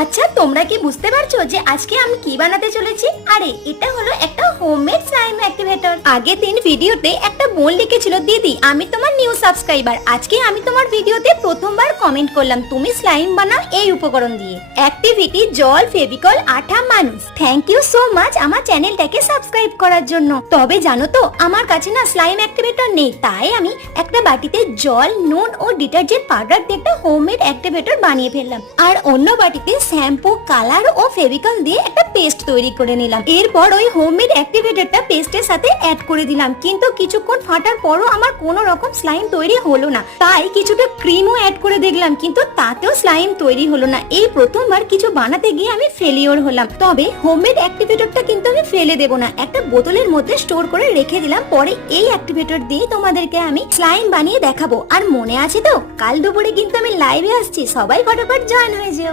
আচ্ছা, তোমরা কি বুঝতে পারছো যে আজকে আমি কি বানাতে চলেছি? আরে এটা হলো একটা হোমমেড স্লাইম অ্যাক্টিভেটর। আগের দিন ভিডিওতে একটা বোন লিখেছিল, দিদি আমি তোমার নিউ সাবস্ক্রাইবার। আজকে আমি তোমার ভিডিওতে প্রথমবার কমেন্ট করলাম তুমি স্লাইম বানাও এই উপকরণ দিয়ে। অ্যাক্টিভিটি জল, ফেভিকল, আঠা, মানুষ। থ্যাংক ইউ সো মাচ আমার চ্যানেলটাকে সাবস্ক্রাইব করার জন্য। তবে জানো তো আমার কাছে না স্লাইম অ্যাক্টিভেটর নেই, তাই আমি একটা বাটিতে জল, নুন ও ডিটারজেন্ট পাউডার দিয়ে একটা হোমমেড অ্যাক্টিভেটর বানিয়ে ফেললাম। আর অন্য বাটিতে শ্যাম্পু, কালার ও ফেভিকল দিয়ে একটা পেস্ট তৈরি করে নিলাম। এরপর ওই হোমমেড অ্যাক্টিভেটরটা পেস্টের সাথে অ্যাড করে দিলাম, কিন্তু কিছুক্ষণ ফাটার পরও আমার কোনো রকম স্লাইম তৈরি হলো না। তাই কিছুটা ক্রিমও অ্যাড করে দেখলাম, কিন্তু তাতেও স্লাইম তৈরি হলো না। এই প্রথমবার কিছু বানাতে গিয়ে আমি ফেলিওর হলাম। তবে হোমমেড অ্যাক্টিভেটরটা কিন্তু আমি ফেলে দেব না, একটা বোতলের মধ্যে স্টোর করে রেখে দিলাম। পরে এই অ্যাক্টিভেটর দিয়ে তোমাদেরকে আমি স্লাইম বানিয়ে দেখাবো। আর মনে আছে তো, কাল দুপুরে কিন্তু আমি লাইভে আসছি, সবাই ফটাফট জয়েন হয়ে যেও।